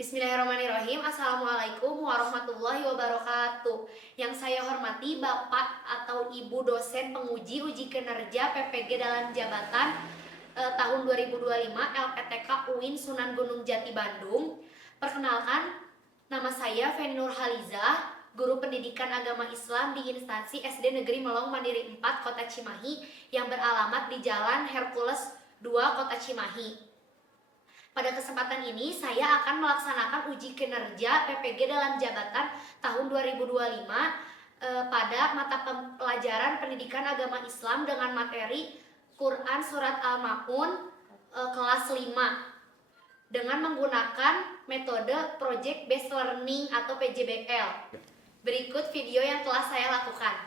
Bismillahirrahmanirrahim. Assalamualaikum warahmatullahi wabarakatuh. Yang saya hormati Bapak atau Ibu dosen penguji uji kinerja PPG dalam jabatan tahun 2025 LPTK UIN Sunan Gunung Jati Bandung. Perkenalkan, nama saya Feni Nurhalizah, guru pendidikan agama Islam di instansi SD Negeri Melong Mandiri 4 Kota Cimahi yang beralamat di Jalan Hercules 2 Kota Cimahi. Pada kesempatan ini saya akan melaksanakan uji kinerja PPG dalam jabatan tahun 2025 pada mata pelajaran pendidikan agama Islam dengan materi Quran Surat Al-Ma'un kelas 5 dengan menggunakan metode Project Based Learning atau PJBL. Berikut video yang telah saya lakukan.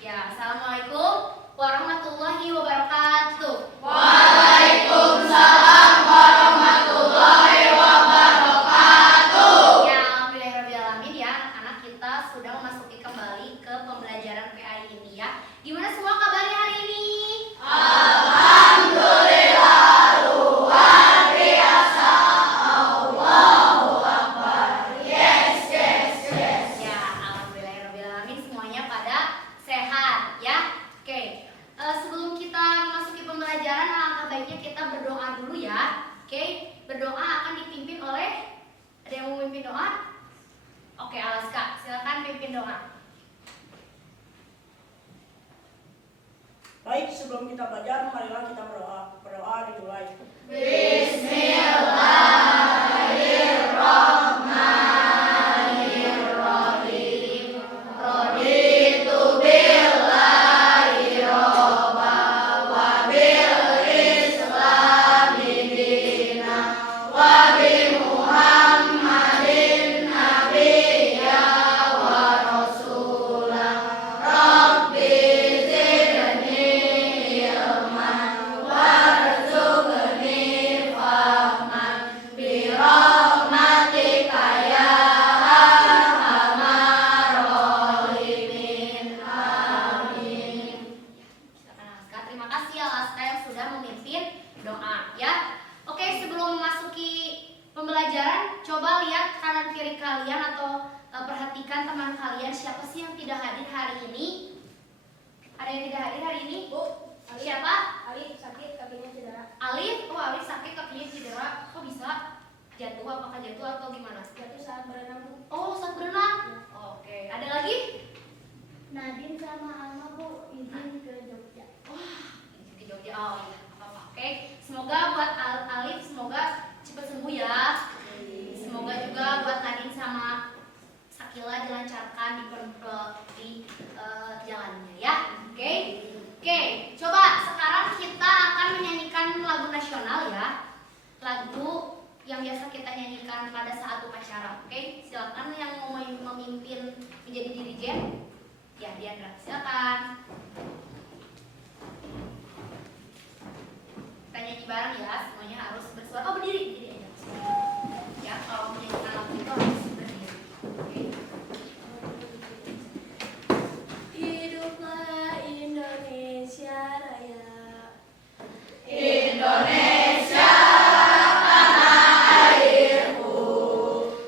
Ya, Assalamualaikum warahmatullahi wabarakatuh. Waalaikumsalam warahmatullahi wabarakatuh. Ya, alhamdulillahirrahmanirrahim ya, anak-anak kita sudah memasuki kembali ke pembelajaran PAI ini ya. Gimana semua kabarnya hari ini? Alhamdulillah, luar biasa. Allahu Akbar. Yes. Ya, alhamdulillahirrahmanirrahim semuanya pada sehat ya. Oke, sebelum kita memasuki pembelajaran, alangkah baiknya kita berdoa dulu ya. Oke, berdoa akan dipimpin oleh, ada yang mau memimpin doa? Oke, Alaska, silakan pimpin doa. Baik, sebelum kita belajar, marilah kita berdoa. Berdoa dimulai. Bismillahirrahmanirrahim. Raditu billahi robba wa bil islami dina wa bi Muhammadin nabiyya wa rasulah. Rabbi zidni ilman warzuqni fahman bi rahmatika ya arhamar rahimin. Amin. Silakan Alaska. Terima kasih Alaska yang sudah memimpin doa ya. Oke, sebelum memasuki pembelajaran, coba lihat kanan kiri kalian atau perhatikan teman kalian, siapa sih yang tidak hadir hari ini? Ada yang tidak hadir hari ini? Bu, Alif. Siapa? Alif sakit kakinya cedera. Alif. Oh, Alif sakit kakinya cedera. Kok bisa? Jatuh? Apakah jatuh atau gimana? Jatuh saat berenang, Bu. Oh, saat berenang? Oke. Ada lagi? Nadine sama Alma, Bu, izin ke Jogja. Izin ke Jogja. Oh iya, apa-apa. Oke. Semoga buat Alif semoga cepat sembuh ya. Semoga juga buat Nadine sama Sakila dilancarkan di jalannya ya. Oke. Coba sekarang kita akan menyanyikan lagu nasional ya. Lagu yang biasa kita nyanyikan pada saat upacara. Oke. Silakan yang mau memimpin menjadi dirijen. Ya, Diandra. Silakan. Kita nyanyi bareng ya. Semuanya harus bersuara. Oh, berdiri aja. Ya, kalau menyanyikan lagu itu harus berdiri. Oke. Hiduplah Indonesia Raya. Indonesia tanah airku,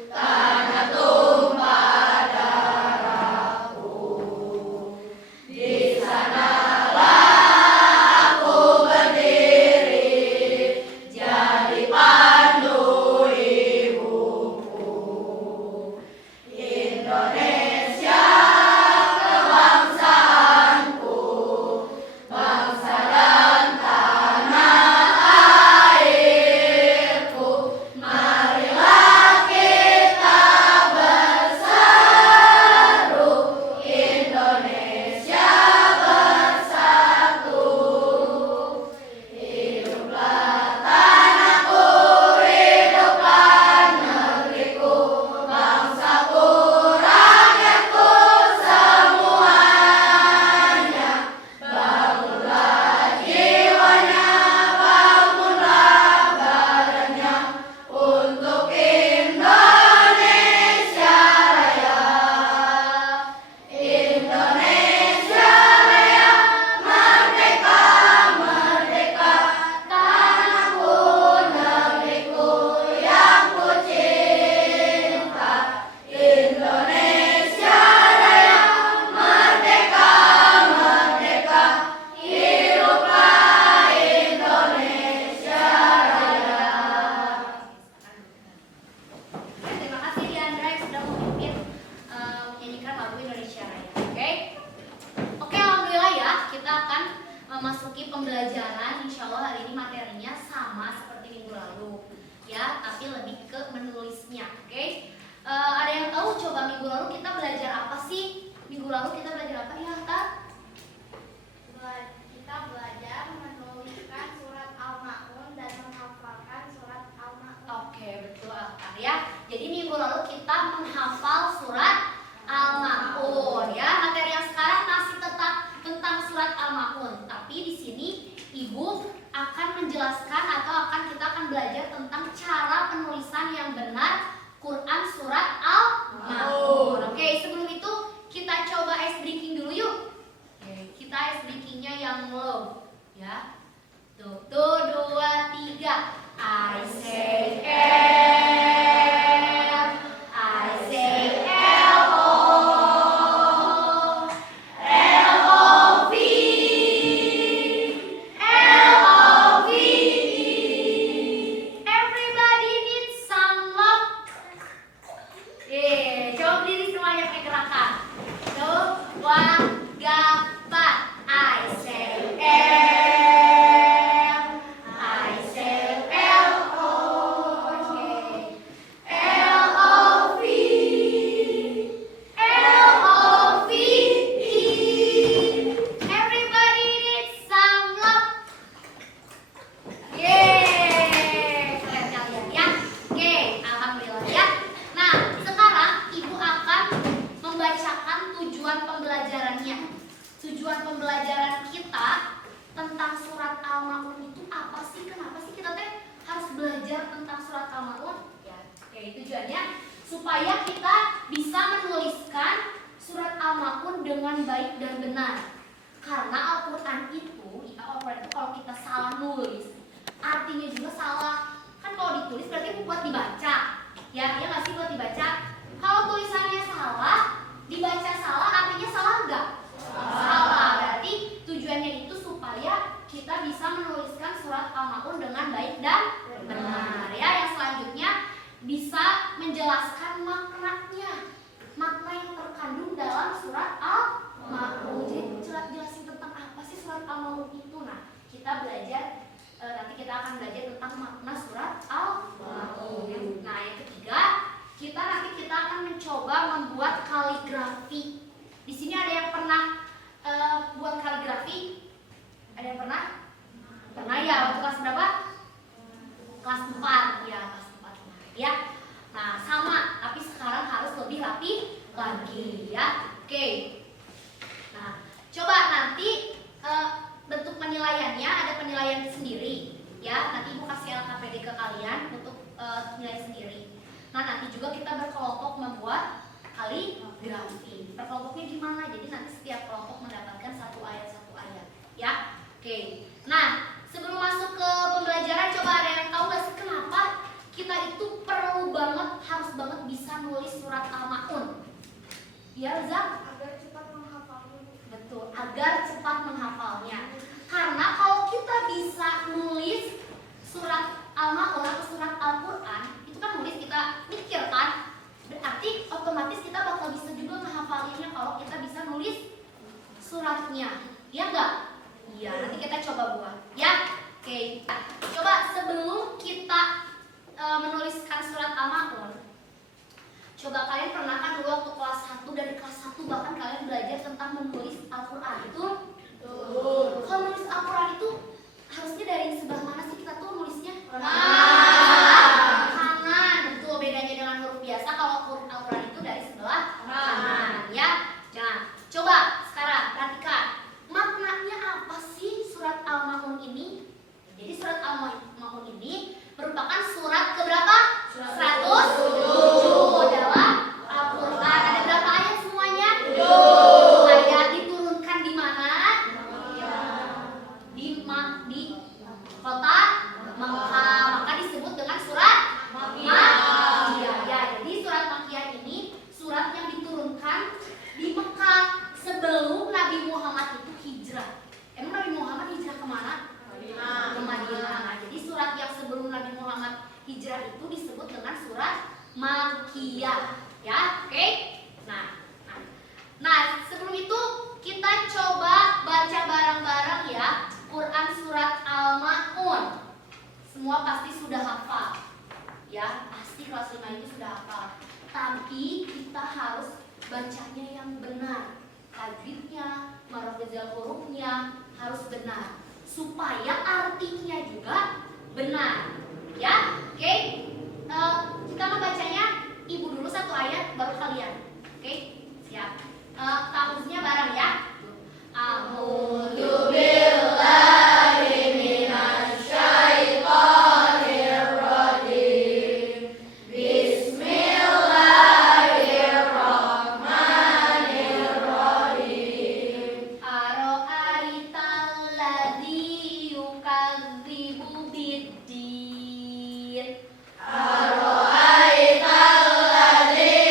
tanah tumpah darahku. Di sanalah aku berdiri, memasuki pembelajaran. Insya Allah hari ini materinya sama seperti minggu lalu, ya, tapi lebih ke menulisnya. Oke? Ada yang tahu coba minggu lalu kita belajar apa sih? Minggu lalu kita belajar apa ya, Tat? Kita belajar menuliskan surat Al-Ma'un dan menghafalkan surat Al-Ma'un. Oke, betul Alkar ya. Jadi minggu lalu kita menghafal surat Al-Ma'un ya. Materi yang sekarang masih tetap tentang surat Al-Ma'un, tapi di sini Ibu akan menjelaskan atau kita akan belajar tentang cara penulisan yang benar Quran surat Al-Ma'un. Oke, sebelum itu kita coba ice breaking dulu yuk. Oke, kita ice breakingnya yang low ya. Tuh, 2, 3. I say L, I say L-O, L-O-V-E, L-O-V-E. Everybody needs some love. Coba berdiri semuanya pakai gerakan. 2, 3, 4. I say L, I say L-O, L-O-V, L-O-V-E. Everybody needs some love. Yeay, keren kalian ya. Oke, alhamdulillah ya. Nah, sekarang Ibu akan membacakan tujuan pembelajarannya. Tujuan pembelajaran kita tentang surat Al-Ma'un itu apa sih? Kenapa sih kita harus belajar tentang surat Al-Ma'un? Ya, oke, tujuannya supaya kita bisa menuliskan surat Al-Ma'un dengan baik dan benar. Karena Al-Quran itu kalau kita salah nulis, artinya juga salah. Kan kalau ditulis berarti buat dibaca. Ya nggak sih, buat dibaca. Kalau tulisannya salah, dibaca salah, artinya salah nggak? Salah. Berarti tujuannya itu supaya kita bisa menuliskan surat Al-Ma'un dengan baik dan benar. Ya, yang selanjutnya bisa menjelaskan maknanya. Makna yang terkandung dalam surat Al-Ma'un. Jadi jelasin tentang apa sih surat Al-Ma'un itu. Nah, kita belajar nanti kita akan belajar tentang makna surat Al-Ma'un. Nah, yang ketiga, kita akan mencoba membuat kaligrafi. Di sini ada yang pernah buat kaligrafi? Ada yang pernah? Pernah ya, waktu kelas berapa? Kelas 4 ya, kelas 4 kemarin ya. Nah, sama, tapi sekarang harus lebih rapi lagi ya. Oke. Nah, coba nanti bentuk penilaiannya ada penilaian sendiri ya. Nanti Ibu kasih LKPD ke kalian untuk nilai sendiri. Nah, nanti juga kita berkelompok membuat kaligrafi. Berkelompoknya gimana? Jadi nanti setiap kelompok mendapatkan satu ayat ya. Oke. Nah, sebelum masuk ke pembelajaran, coba ada yang tahu nggak sih kenapa kita itu perlu banget, harus banget bisa nulis surat Al-Ma'un? Ya, Zak? Agar cepat menghafalnya. Betul, agar cepat menghafalnya. Karena kalau kita bisa nulis surat Al-Ma'un atau surat Al-Quran, itu kan nulis, kita mikir kan, berarti otomatis kita bakal bisa juga menghafalinya kalau kita bisa nulis suratnya. Ya enggak? Iya, nanti kita coba buat ya. Oke, coba sebelum kita menuliskan surat Al-Ma'un, coba kalian pernah kan dulu waktu kelas 1, dari kelas 1 bahkan kalian belajar tentang menulis Al-Quran itu? Kalau nulis Al-Quran itu harusnya dari sebelah mana sih kita tuh nulisnya? Kanan. Betul, bedanya dengan huruf biasa. Kalau huruf Al-Quran itu dari sebelah kanan ya. Nah, coba sekarang perhatikan maknanya apa sih surat Al-Ma'un ini? Jadi surat Al-Ma'un ini merupakan surat keberapa? 107 dalam Al-Quran. Ada berapa ayat semuanya? 7 ayat. Diturunkan di mana? Di kota semua pasti sudah hafal. Ya, pasti kelas 5 itu sudah hafal. Tapi kita harus bacanya yang benar. Tajwidnya, marokizal hurufnya harus benar. Supaya artinya juga benar. Ya, oke? Kita membacanya ibu dulu satu ayat baru kalian. Oke? Siap. Tahunnya bareng ya. A'udzu billahi minasyaitonir rajim. Bismillahirrahmanirrahim. Ara'aital ladzi yukadzibu biddin. Fadzalikal ladzi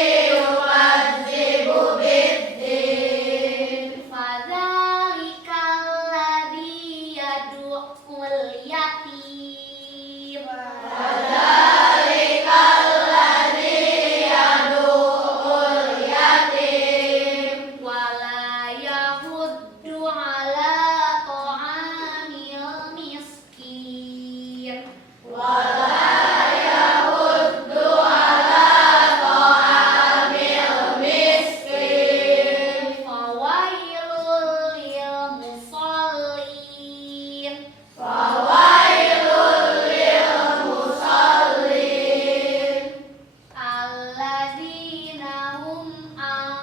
yad'ul yatim. Wala yahuddu ala ta'amil miskin. Fawailul lil musallin. Alladzina hum an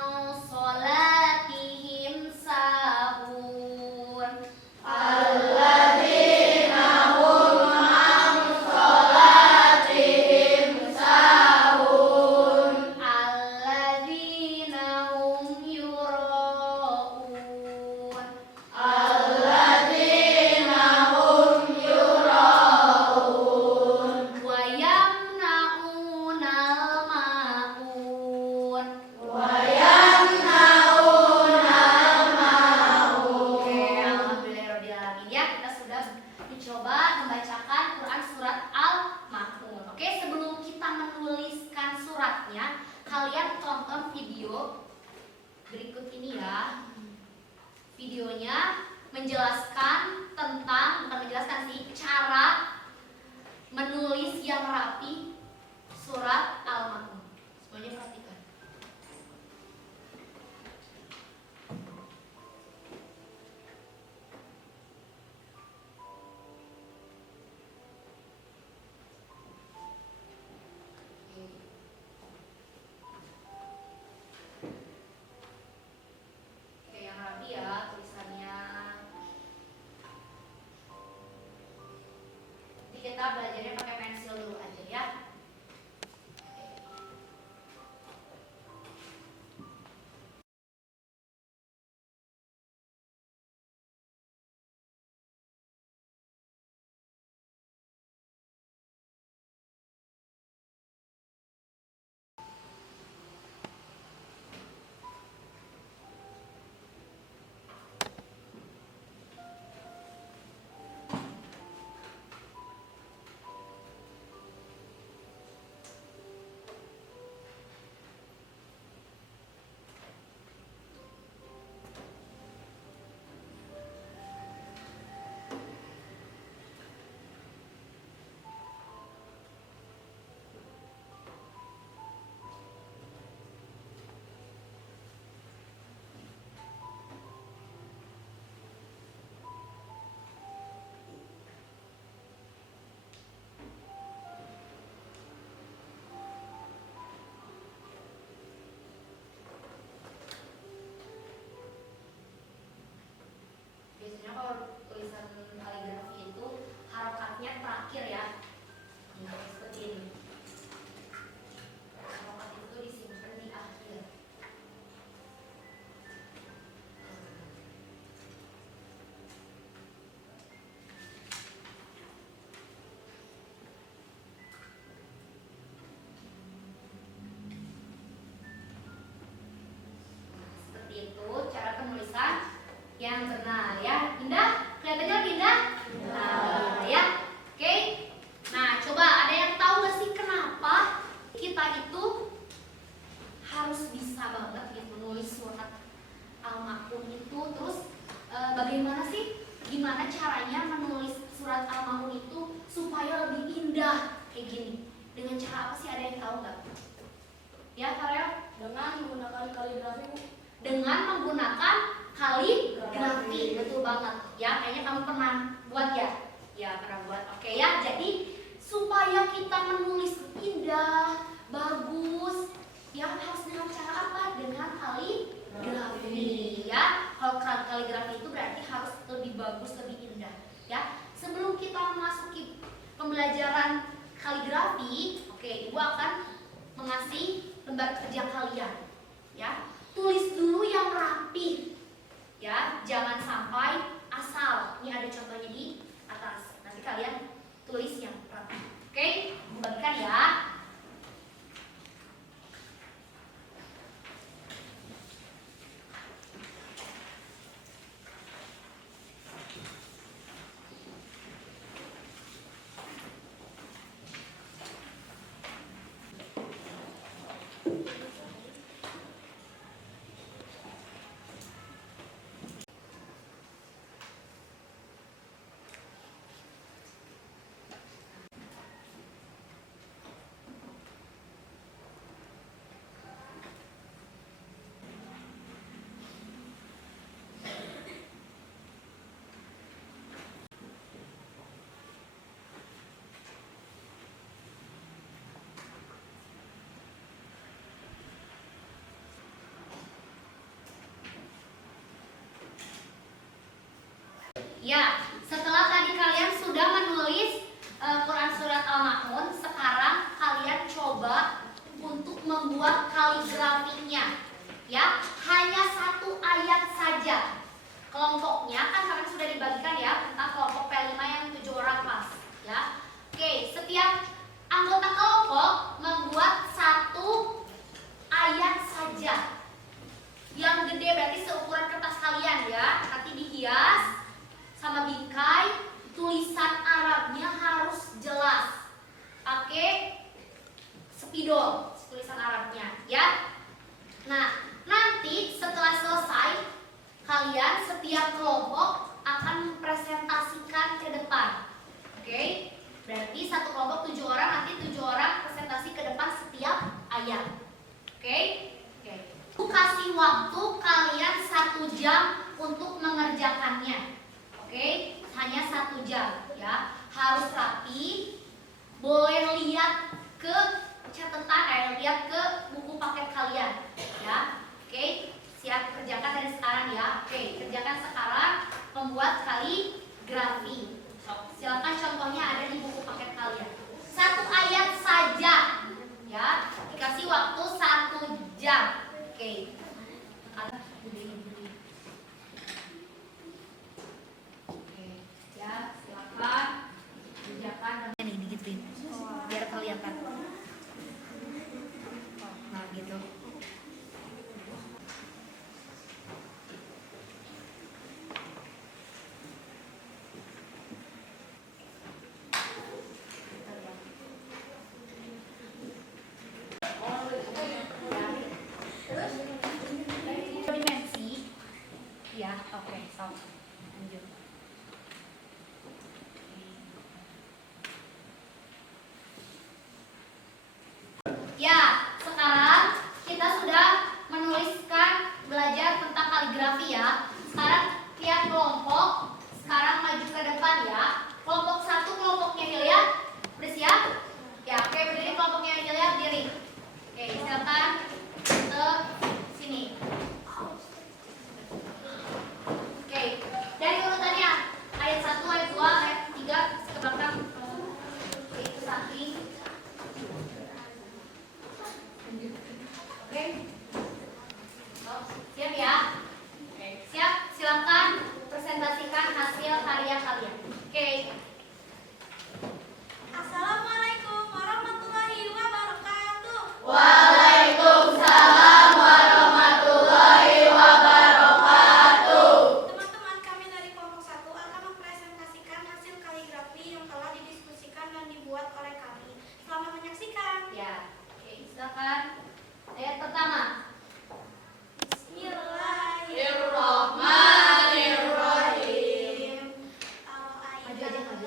sholatihim sahun. Alladzina hum yura'un. Wa yamna'unal ma'un. Oke, alhamdulillahirrahmanirrahim. Ya, kita sudah mencoba membacakan Quran surat Al-Ma'un. Oke, sebelum kita menuliskan suratnya, kalian tonton video berikut ini ya. Videonya menjelaskan tentang, bukan menjelaskan sih, cara menulis yang rapi surat Al-Ma'un. Semuanya perhatikan. Oke, yang rapi ya tulisannya. Jadi kita belajarnya pakai pensil dulu aja ya. Biasanya kalau tulisan kaligrafi itu harokatnya terakhir ya. Nah, seperti ini. Harokat itu disimpan di akhir. Seperti itu cara penulisan yang benar ya. Indah? Kelihatannya lebih indah? Nah, ya. Oke. Nah, coba ada yang tahu gak sih kenapa kita itu harus bisa banget gitu nulis surat Al-Ma'un itu. Terus bagaimana sih, gimana caranya menulis surat Al-Ma'un itu supaya lebih kayak gini. Dengan cara apa sih, ada yang tahu nggak? Ya, Farel? Dengan menggunakan kaligrafi, Bu. Dengan menggunakan kaligrafi, betul banget. Ya, kayaknya kamu pernah buat ya? Ya, pernah buat. Oke ya, jadi supaya kita menulis indah, bagus, ya harus dengan cara apa? Dengan kaligrafi. Ya, kalau kaligrafi itu berarti harus lebih bagus, lebih indah. Ya, sebelum kita memasuki pembelajaran kaligrafi, oke, Ibu akan mengasih lembar kerja kalian. Ya, tulis dulu yang rapi. Ya, jangan sampai asal. Ini ada contohnya di atas. Nanti kalian tulis yang rapi. Oke, bagikan ya. Ya, setelah tadi kalian sudah menulis Quran Surat Al-Ma'un, sekarang kalian coba untuk membuat kaligrafinya. Ya, hanya satu ayat saja. Kelompoknya kan kalian sudah dibagikan ya tentang kelompok P5 yang 7 orang kelas. Ya, oke, setiap anggota kelompok membuat satu ayat saja. Yang gede berarti seukuran kertas kalian ya, nanti dihias sama bingkai, tulisan Arabnya harus jelas. Pakai spidol tulisan Arabnya ya. Nah, nanti setelah selesai kalian setiap kelompok akan mempresentasikan ke depan. Oke? Berarti satu kelompok 7 orang, nanti 7 orang presentasi ke depan setiap ayat. Oke? Oke. Kasih waktu kalian 1 jam untuk mengerjakannya. Oke, hanya 1 jam ya. Harus rapi. Boleh lihat ke catatan, lihat ke buku paket kalian ya. Oke, siap kerjakan dari sekarang ya. Oke, kerjakan sekarang membuat kaligrafi. Silakan contohnya ada di buku paket kalian. 1 ayat saja ya. Dikasih waktu 1 jam. Oke. Ya, silakan kerjakan nih digituin biar kelihatan. Nah, gitu. Dimensi. Ya, oke, stop. Lanjut. Ya, sekarang kita sudah menuliskan belajar tentang kaligrafi ya. Sekarang lihat kelompok. Sekarang maju ke depan ya. Kelompok 1 kelompoknya Hilya. Bersiap? Ya, oke, berdiri kelompoknya Hilya berdiri. Oke, silakan ke sini. Oke, dari urutannya ayat 1, ayat 2, ayat 3 ke belakang. Oke, ke samping. Oke. Siap ya? Siap, silakan presentasikan hasil karya kalian. Oke. Assalamualaikum warahmatullahi wabarakatuh. Waalaikumsalam warahmatullahi wabarakatuh. Teman-teman, kami dari kelompok 1 akan mempresentasikan hasil kaligrafi yang telah didiskusikan dan dibuat oleh kami. Selamat menyaksikan. Ya. Oke, silakan. Ayat pertama. Bismillahirrahmanirrahim. Kalau Maju aja, maju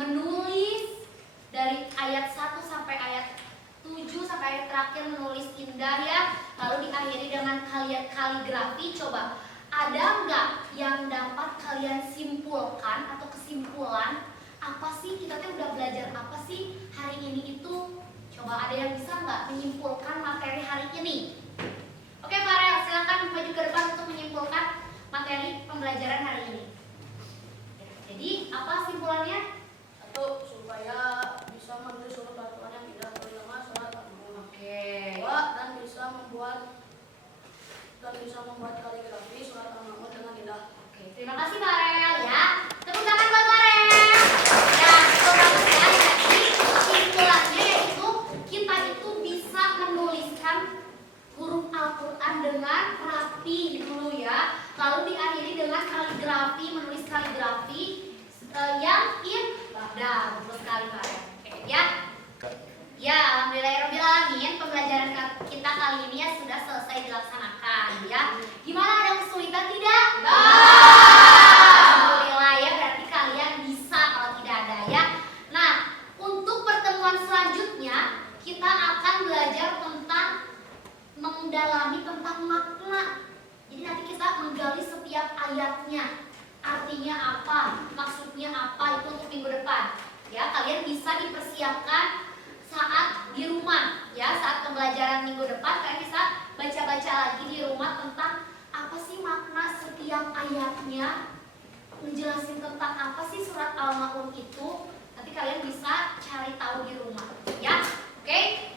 menulis dari ayat 1 sampai ayat 7 sampai ayat terakhir, menulis indah ya. Lalu diakhiri dengan kaligrafi. Coba, ada nggak yang dapat kalian simpulkan atau kesimpulan apa sih kita tuh udah belajar apa sih hari ini itu? Coba ada yang bisa nggak menyimpulkan materi hari ini? Oke Farel, silakan maju ke depan untuk menyimpulkan materi pembelajaran hari ini. Jadi apa simpulannya? Satu, supaya bisa menulis surat Al-Quran yang indah. Pertama, surat Al-Quran. Oke. Dua, dan bisa membuat kaligrafi surat Al-Maun dengan indah. Oke, terima kasih Farel ya. Tepuk tangan buat Farel. Ya, betul banget ya. Jadi simpulannya yaitu kita itu bisa menuliskan huruf Al-Quran dengan rapi dulu ya. Lalu diakhiri dengan kaligrafi, menulis kaligrafi yang indah. Betul sekali Farel. Oke ya. Ya, alhamdulillahirobbilalamin, pembelajaran kita kali ini ya sudah selesai dilaksanakan ya. Gimana, ada kesulitan tidak? Alhamdulillah ya, berarti kalian bisa kalau tidak ada ya. Nah, untuk pertemuan selanjutnya kita akan belajar tentang mendalami tentang makna. Jadi nanti kita menggali setiap ayatnya. Artinya apa? Maksudnya apa? Itu untuk minggu depan. Ya, kalian bisa dipersiapkan saat di rumah ya, saat pembelajaran minggu depan kalian bisa baca-baca lagi di rumah tentang apa sih makna setiap ayatnya, menjelasin tentang apa sih surat Al-Maun itu. Nanti kalian bisa cari tahu di rumah ya. Oke?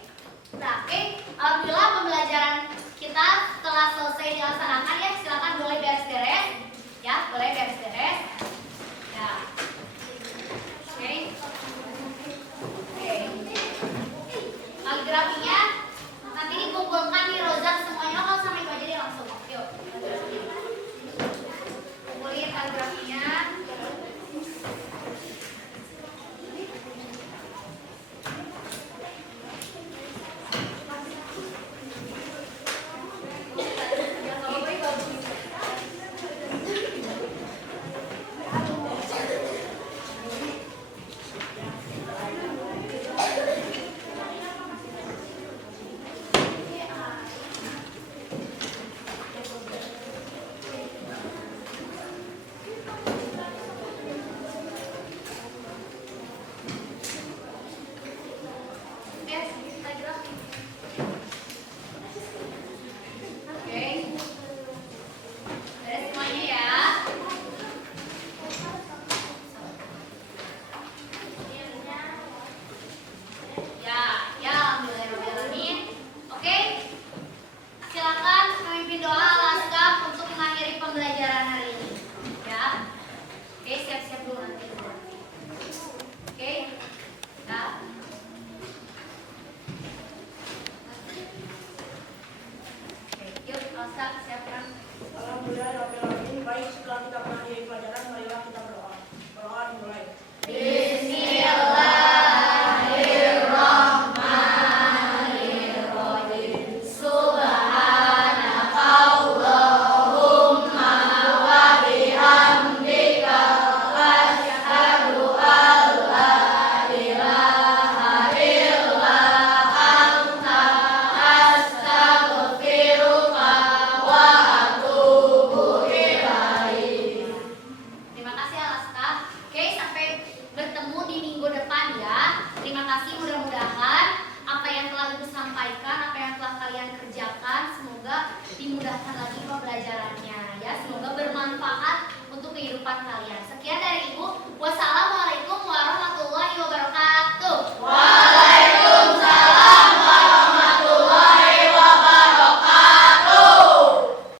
Nah, oke. Alhamdulillah pembelajaran kita telah selesai dilaksanakan ya. Silakan boleh beres-beres ya, boleh beres-beres ya. Oke. Kaligrafinya nanti dikumpulkan di rozak semuanya. Kalau sama itu aja deh langsung. Yuk. Kumpulin kaligrafinya. Alhamdulillahirobbilalamin. Baik, setelah kita mengakhiri pelajaran, marilah kita berdoa. Berdoa dimulai. Terima kasih Alaska. Oke, sampai bertemu di minggu depan ya. Terima kasih, mudah-mudahan apa yang telah Ibu sampaikan, apa yang telah kalian kerjakan, semoga dimudahkan lagi pembelajarannya ya. Semoga bermanfaat untuk kehidupan kalian. Sekian dari Ibu. Wassalam.